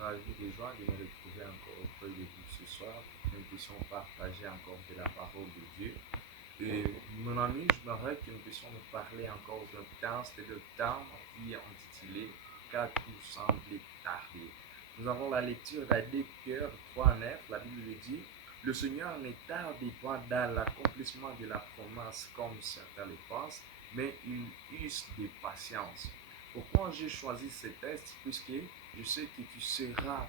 ravi de joie de me retrouver encore auprès de vous ce soir pour que nous puissions partager encore de la parole de Dieu. Et mon ami, j'aimerais que nous puissions nous parler encore d'un temps, c'était le temps qui est intitulé Car tout semble tarder. Nous avons la lecture de 2 Cœurs 3:9, la Bible le dit, le Seigneur ne tarde pas dans l'accomplissement de la promesse comme certains le pensent, mais il use de patience. Pourquoi j'ai choisi ce texte? Puisque je sais que tu seras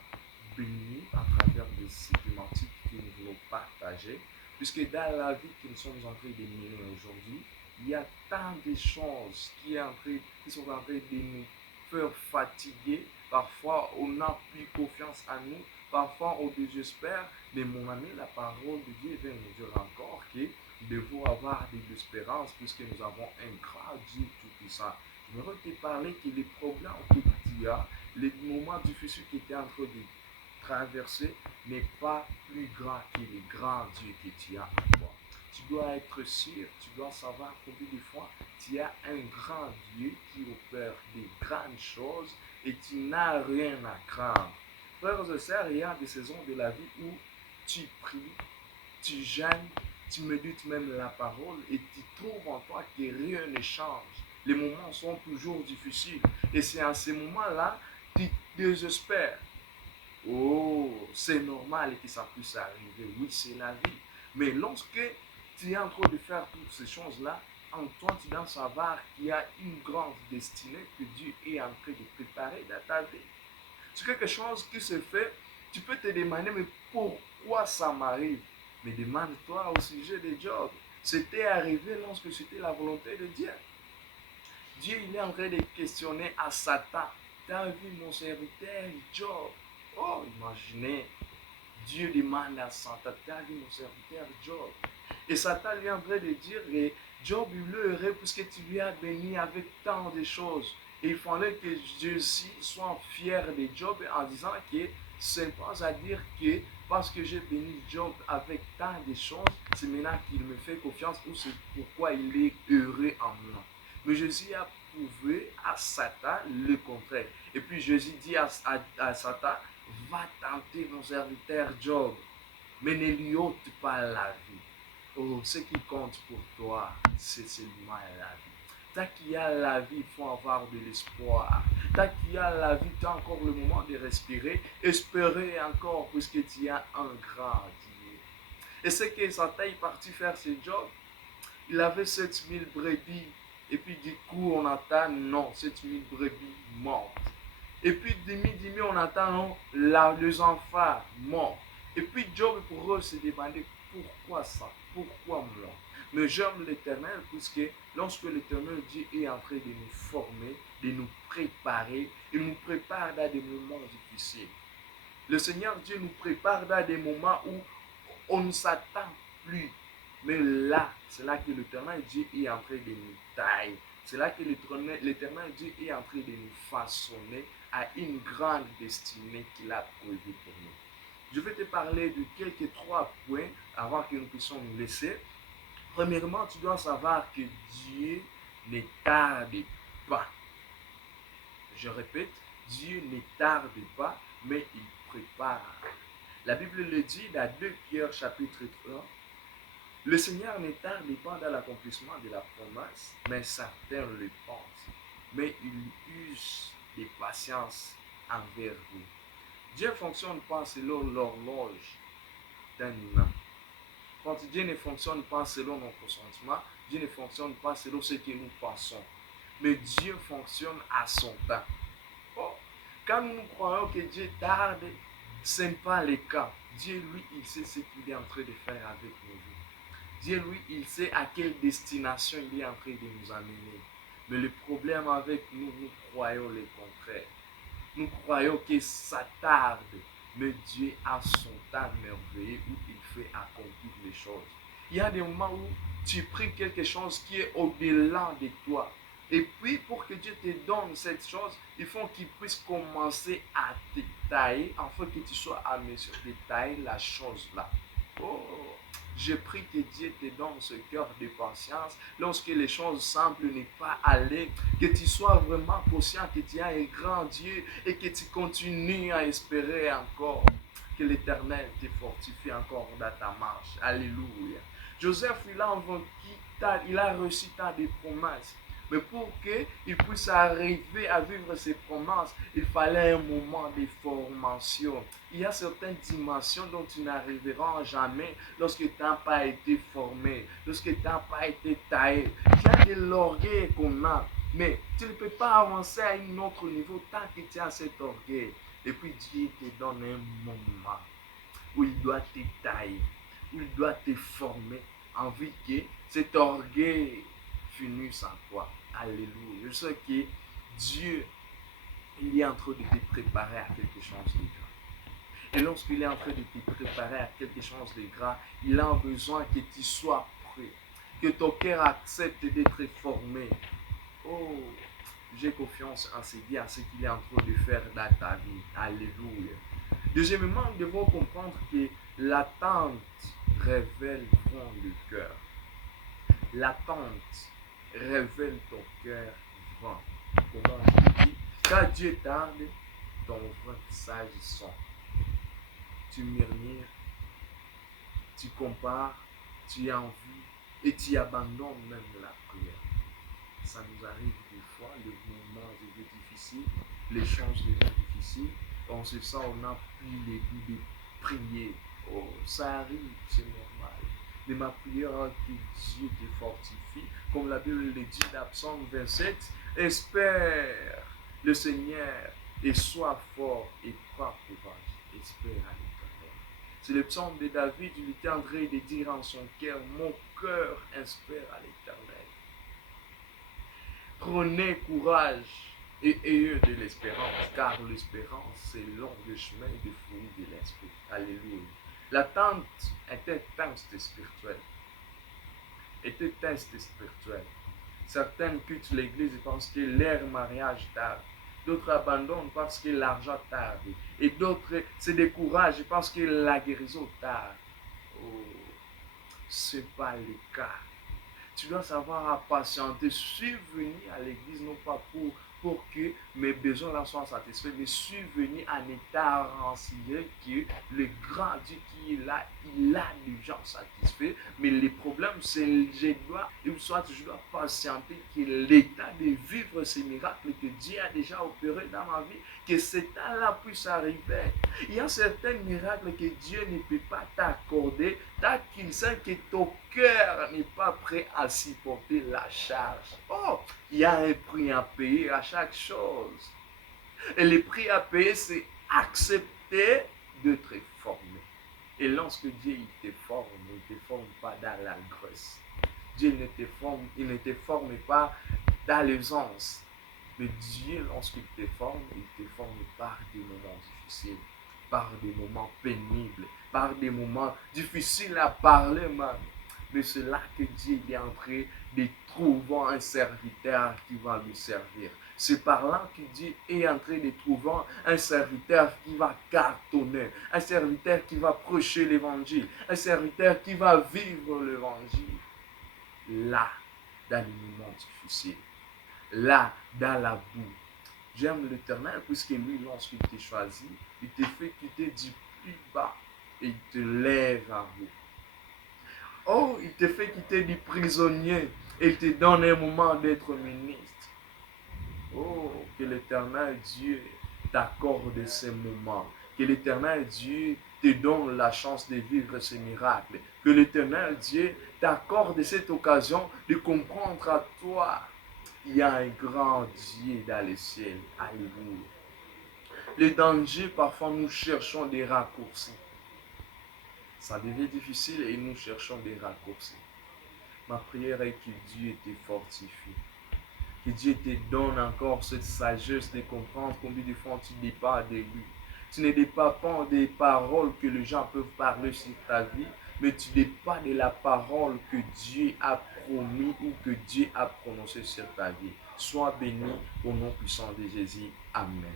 béni à travers des sémantiques que nous voulons partager. Puisque dans la vie que nous sommes en train de mener aujourd'hui, il y a tant de choses qui sont en train de nous faire fatiguer. Parfois, on n'a plus confiance en nous. Parfois, on désespère. Mais mon ami, la parole de Dieu vient nous dire encore que nous devons avoir de l'espérance puisque nous avons un grand Dieu tout-puissant. Je voudrais te parler que les problèmes que tu as, les moments difficiles que tu es en train de traverser, n'est pas plus grand que le grand Dieu que tu as en toi. Tu dois être sûr, tu dois savoir combien de fois tu as un grand Dieu qui opère des grandes choses et tu n'as rien à craindre. Frères et sœurs, il y a des saisons de la vie où tu pries, tu jeûnes, tu médites même la parole et tu trouves en toi que rien ne change. Les moments sont toujours difficiles et c'est à ces moments-là que tu désespères. Oh, c'est normal que ça puisse arriver. Oui, c'est la vie. Mais lorsque tu es en train de faire toutes ces choses-là, en toi, tu dois savoir qu'il y a une grande destinée que Dieu est en train de préparer dans ta vie. C'est quelque chose qui se fait. Tu peux te demander, mais pourquoi ça m'arrive? Mais demande-toi au sujet de Job. C'était arrivé lorsque c'était la volonté de Dieu. Dieu, il est en train de questionner à Satan. T'as vu mon serviteur Job? Oh, imaginez, Dieu demande à Satan, t'as vu mon serviteur Job? Et Satan lui est en train de dire, Job, il est heureux puisque tu lui as béni avec tant de choses. Et il fallait que Jésus soit fier de Job en disant que c'est pas à dire que parce que j'ai béni Job avec tant de choses, c'est maintenant qu'il me fait confiance ou c'est pourquoi il est heureux en moi. Mais Jésus a prouvé à Satan le contraire. Et puis Jésus dit à Satan, va tenter mon serviteur Job, mais ne lui ôte pas la vie. Oh, ce qui compte pour toi, c'est seulement la vie. Tant qu'il y a la vie, il faut avoir de l'espoir. Tant qu'il y a la vie, tu as encore le moment de respirer. Espérer encore, puisque tu as un grand Dieu. Et c'est que Satan est parti faire ce job. Il avait 7000 brebis. Et puis du coup, on attend, non, 7000 brebis mortes. Et puis demi, on attend non, les enfants morts. Et puis Job pour eux se demandait pourquoi ça, pourquoi moi. Mais j'aime l'Éternel puisque lorsque l'Éternel Dieu est en train de nous former, de nous préparer, il nous prépare dans des moments difficiles. Le Seigneur Dieu nous prépare dans des moments où on ne s'attend plus. Mais là, c'est là que l'Éternel Dieu est en train de nous tailler. C'est là que l'Éternel Dieu est en train de nous façonner à une grande destinée qu'il a prévue pour nous. Je vais te parler de quelques 3 points avant que nous puissions nous laisser. Premièrement, tu dois savoir que Dieu ne tarde pas. Je répète, Dieu ne tarde pas, mais il prépare. La Bible le dit dans 2 Pierre chapitre 3. Le Seigneur ne tarde pas dans l'accomplissement de la promesse, mais certains le pensent. Mais il use de patience envers vous. Dieu ne fonctionne pas selon l'horloge d'un humain. Quand Dieu ne fonctionne pas selon nos consentiments, Dieu ne fonctionne pas selon ce que nous pensons. Mais Dieu fonctionne à son temps. Oh, quand nous croyons que Dieu tarde, ce n'est pas le cas. Dieu, lui, il sait ce qu'il est en train de faire avec nous. Dieu, lui, il sait à quelle destination il est en train de nous amener. Mais le problème avec nous, nous croyons le contraire. Nous croyons que ça tarde, mais Dieu a son temps merveilleux où il fait accomplir les choses. Il y a des moments où tu pries quelque chose qui est au-delà de toi. Et puis, pour que Dieu te donne cette chose, il faut qu'il puisse commencer à te tailler, afin que tu sois à mesure de tailler la chose là. Oh, Je prie que Dieu te donne ce cœur de patience lorsque les choses semblent ne pas aller, que tu sois vraiment conscient que tu as un grand Dieu et que tu continues à espérer encore. Que l'Éternel te fortifie encore dans ta marche. Alléluia. Joseph, il a reçu tant de promesses. Mais pour qu'il puisse arriver à vivre ses promesses, il fallait un moment de formation. Il y a certaines dimensions dont tu n'arriveras jamais lorsque tu n'as pas été formé, lorsque tu n'as pas été taillé. Il y a de l'orgueil qu'on a, mais tu ne peux pas avancer à un autre niveau tant que tu as cet orgueil. Et puis Dieu te donne un moment où il doit te tailler, où il doit te former, en vue que cet orgueil finisse en toi. Alléluia. Je sais que Dieu, il est en train de te préparer à quelque chose de grand. Et lorsqu'il est en train de te préparer à quelque chose de grand, il a besoin que tu sois prêt, que ton cœur accepte d'être formé. Oh, j'ai confiance en ce Dieu, en ce qu'il est en train de faire dans ta vie. Alléluia. Deuxièmement, nous devons comprendre que l'attente révèle vraiment le cœur. L'attente révèle ton cœur franc. Comment on dit? Quand Dieu tarde, ton vrai sage son. Tu murmures, tu compares, tu as envie et tu abandonnes même la prière. Ça nous arrive des fois, le moment devient difficile, les choses deviennent difficiles, on se sent, on n'a plus le goût de prier. Oh, ça arrive, c'est normal. Mais ma prière, que Dieu te fortifie, comme la Bible le dit dans Psaume 27, espère le Seigneur et sois fort et prends courage. Espère à l'Éternel. C'est le psaume de David, il était en train de dire en son cœur, mon cœur espère à l'Éternel. Prenez courage et ayez de l'espérance, car l'espérance, c'est long le chemin des fruits de l'esprit. Alléluia. L'attente est un test spirituel. Certains quittent l'église parce que leur mariage tarde. D'autres abandonnent parce que l'argent tarde. Et d'autres se découragent parce que la guérison tarde. Oh, ce n'est pas le cas. Tu dois savoir patienter. Je suis venu à l'église non pas pour que mes besoins là soient satisfaits, mais je suis venu en état renseigné que le grand Dieu qui est là, il a déjà satisfait. Mais le problème, c'est que je dois patienter que l'état de vivre ces miracles que Dieu a déjà opéré dans ma vie, que cet état-là puisse arriver. Il y a certains miracles que Dieu ne peut pas t'accorder tant qu'il sait que ton cœur n'est pas prêt à supporter la charge. Oh, il y a un prix à payer à chaque chose. Et le prix à payer, c'est accepter d'être formé. Et lorsque Dieu il te forme, il ne te forme pas dans la grâce. Dieu il ne te forme pas dans l'aisance. Mais Dieu, lorsqu'il te forme par des moments difficiles, par des moments pénibles, par des moments difficiles à parler même. Mais c'est là que Dieu est en train de trouver un serviteur qui va lui servir. C'est par là que Dieu est en train de trouver un serviteur qui va cartonner, un serviteur qui va prêcher l'évangile, un serviteur qui va vivre l'évangile. Là, dans les moments difficiles, là, dans la boue. J'aime l'Éternel puisque lui, lorsqu'il t'a choisi, il te fait quitter du plus bas et il te lève à haut. Oh, il te fait quitter du prisonnier et il te donne un moment d'être ministre. Oh, que l'Éternel Dieu t'accorde ces moments. Que l'Éternel Dieu te donne la chance de vivre ces miracles. Que l'Éternel Dieu t'accorde cette occasion de comprendre à toi. Il y a un grand Dieu dans les ciels. Alléluia. Les dangers, parfois nous cherchons des raccourcis. Ça devient difficile et nous cherchons des raccourcis. Ma prière est que Dieu te fortifie. Que Dieu te donne encore cette sagesse de comprendre combien de fois tu dépends de lui. Tu ne dépends pas des paroles que les gens peuvent parler sur ta vie, mais tu dépends de la parole que Dieu a promis ou que Dieu a prononcée sur ta vie. Sois béni au nom puissant de Jésus. Amen.